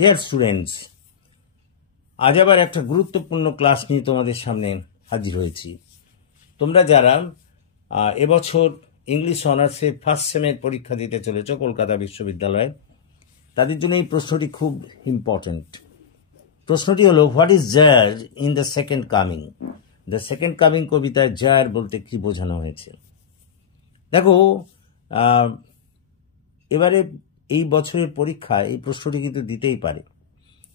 Dear students, আজ আবার একটা গুরুত্বপূর্ণ ক্লাস নিয়ে তোমাদের সামনে হাজির হয়েছি। তোমরা যারা এবছর ইংলিশ অনার্সের ফার্স্ট সেমের পরীক্ষা দিতে চলেছ কলকাতা বিশ্ববিদ্যালয়ে, তাদের জন্য এই প্রশ্নটি খুব ইম্পর্ট্যান্ট। প্রশ্নটি হলো, what is gyre in the second coming? The second coming কবিতায় জায়ার বলতে কি বোঝানো হয়েছে? দেখো, এবারে এই বছরের পরীক্ষায় এই প্রশ্নটি কিন্তু দিতেই পারে।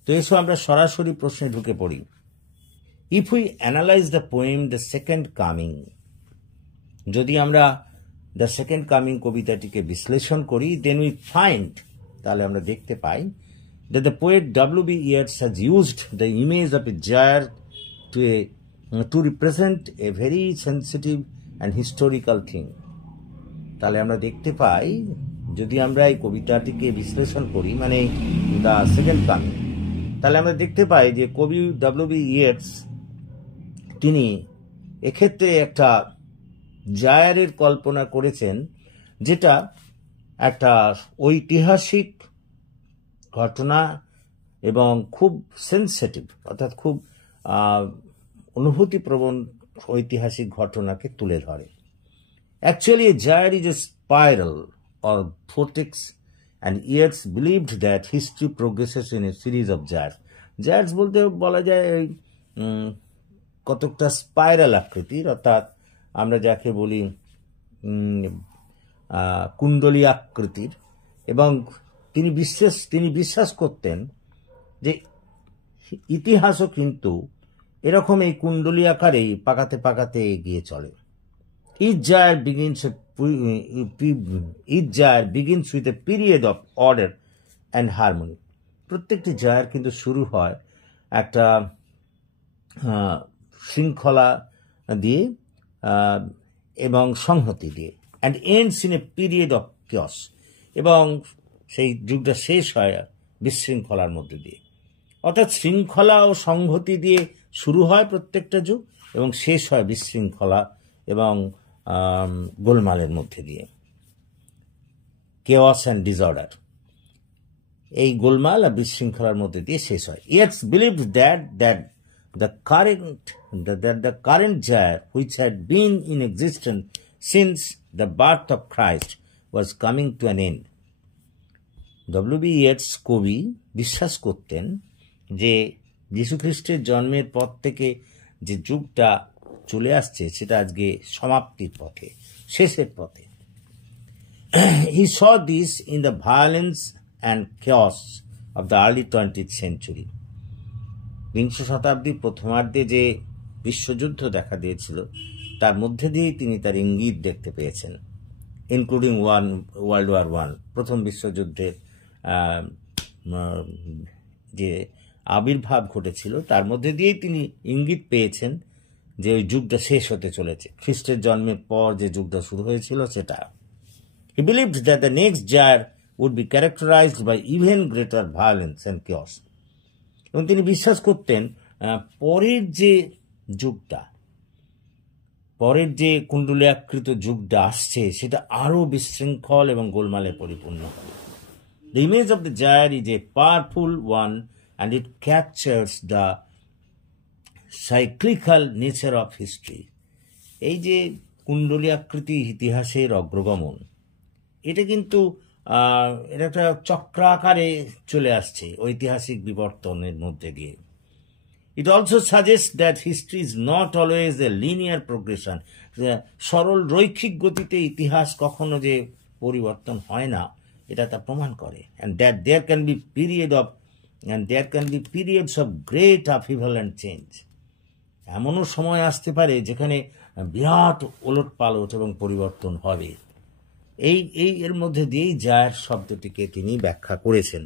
তো এসো আমরা সরাসরি প্রশ্নে ঢুকে পড়ি। If we analyse the poem the second coming, যদি আমরা দ্য সেকেন্ড কামিং কবিতাটিকে বিশ্লেষণ করি, দেন উই ফাইন্ড, তাহলে আমরা দেখতে পাই that the poet W.B. Yeats has used the image of a gyre to represent a very sensitive and historical thing. তাহলে আমরা দেখতে পাই, যদি আমরা এই কবিতাটিকে বিশ্লেষণ করি, মানে দ্য সেকেন্ড কামিং, তাহলে আমরা দেখতে পাই যে কবি W.B. Yeats তিনি এক্ষেত্রে একটা জায়ারের কল্পনা করেছেন, যেটা একটা ঐতিহাসিক ঘটনা এবং খুব সেন্সিটিভ, অর্থাৎ খুব অনুভূতিপ্রবণ ঐতিহাসিক ঘটনাকে তুলে ধরে। Actually, a gyre is a spiral or vortex, and Yeats believed that history progresses in a series of gyres. Gyres বলতে বলা যায় কতকটা স্পাইরাল আকৃতির, অর্থাৎ আমরা যাকে বলি কুণ্ডলী আকৃতির, এবং তিনি বিশ্বাস করতেন যে ইতিহাসও কিন্তু এরকম এই কুণ্ডলী আকারেই পাকাতে পাকাতে এগিয়ে চলে। Each gyre begins with a period of order and harmony. প্রত্যেকটি জায়ার কিন্তু শুরু হয় একটা শৃঙ্খলা দিয়ে এবং সংহতি দিয়ে, and ends in a period of chaos, এবং সেই যুগটা শেষ হয় বিশৃঙ্খলার মধ্যে দিয়ে। অর্থাৎ শৃঙ্খলা ও সংহতি দিয়ে শুরু হয় প্রত্যেকটা যুগ এবং শেষ হয় বিশৃঙ্খলা এবং গোলমালের মধ্যে দিয়ে, chaos and disorder, এই গোলমাল আর বিশৃঙ্খলার মধ্যে দিয়ে শেষ হয়। Yeats believed that the current gyre, which had been in existence since the birth of Christ, was coming to an end. W.B. Yeats কবি বিশ্বাস করতেন যে যীশুখ্রিস্টের জন্মের পর থেকে যে যুগটা চলে আসছে সেটা আজকে সমাপ্তির পথে, শেষের পথে। He saw this in the violence and chaos of the early 20th century. বিংশ শতাব্দীর প্রথমার্ধে যে বিশ্বযুদ্ধ দেখা দিয়েছিল, তার মধ্যে দিয়েই তিনি তার ইঙ্গিত দেখতে পেয়েছেন, ইনক্লুডিং ওয়ার্ল্ড ওয়ার ওয়ান, প্রথম বিশ্বযুদ্ধের যে আবির্ভাব ঘটেছিল, তার মধ্যে দিয়েই তিনি ইঙ্গিত পেয়েছেন যে ওই যুগটা শেষ হতে চলেছে। খ্রিস্টের জন্মের পর যে যুগটা শুরু হয়েছিল সেটা। He believed that the next gyre would be characterized by even greater violence and chaos. এবং তিনি বিশ্বাস করতেন পরের যে যুগটা, পরের যে কুণ্ডলীয়াকৃত যুগটা আসছে, সেটা আরও বিশৃঙ্খল এবং গোলমালে পরিপূর্ণ হবে। The image of the gyre is a powerful one, and it captures the cyclical nature of history. এই যে কুণ্ডলী আকৃতি ইতিহাসের অগ্রগমন, এটা কিন্তু এটা একটা চক্রাকারে চলে আসছে ঐতিহাসিক বিবর্তনের মধ্যে দিয়ে। It also suggests that history is not always a linear progression. সরল রৈখিক গতিতে ইতিহাস কখনো যে পরিবর্তন হয় না, এটা তা প্রমাণ করে। And that there can be periods of great upheaval and change. এমনও সময় আসতে পারে যেখানে বিরাট ওলটপালট এবং পরিবর্তন হবে। এর মধ্যে দিয়েই জায়ার শব্দটিকে তিনি ব্যাখ্যা করেছেন।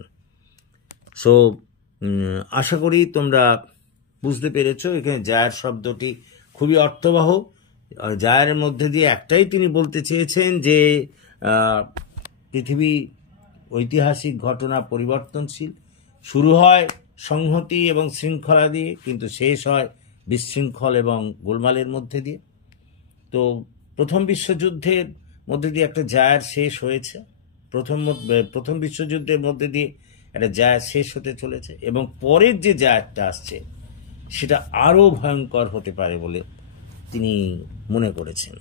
সো আশা করি তোমরা বুঝতে পেরেছ, এখানে জায়ার শব্দটি খুবই অর্থবহ। জায়ারের মধ্যে দিয়ে একটাই তিনি বলতে চেয়েছেন যে পৃথিবী ঐতিহাসিক ঘটনা পরিবর্তনশীল, শুরু হয় সংহতি এবং শৃঙ্খলা দিয়ে, কিন্তু শেষ হয় বিশৃঙ্খল এবং গোলমালের মধ্যে দিয়ে। তো প্রথম বিশ্বযুদ্ধের মধ্যে দিয়ে একটা জায়ার শেষ হয়েছে। প্রথম বিশ্বযুদ্ধের মধ্যে দিয়ে একটা জায়াত শেষ হতে চলেছে এবং পরের যে জায়াতটা আসছে সেটা আরও ভয়ঙ্কর হতে পারে বলে তিনি মনে করেছেন।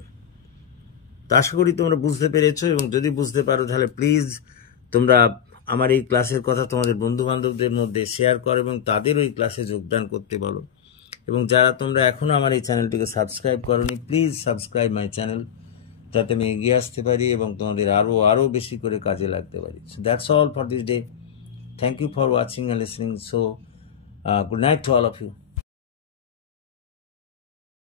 তো আশা করি তোমরা বুঝতে পেরেছো, এবং যদি বুঝতে পারো তাহলে প্লিজ তোমরা আমার এই ক্লাসের কথা তোমাদের বন্ধুবান্ধবদের মধ্যে শেয়ার করো এবং তাদের ওই ক্লাসে যোগদান করতে বলো। এবং যারা তোমরা এখনও আমার এই চ্যানেলটিকে সাবস্ক্রাইব করোনি, প্লিজ সাবস্ক্রাইব মাই চ্যানেল, যাতে আমি এগিয়ে আসতে পারি এবং তোমাদের আরও বেশি করে কাজে লাগতে পারি। So that's all for this day. Thank you for watching and listening. So good night to all of you.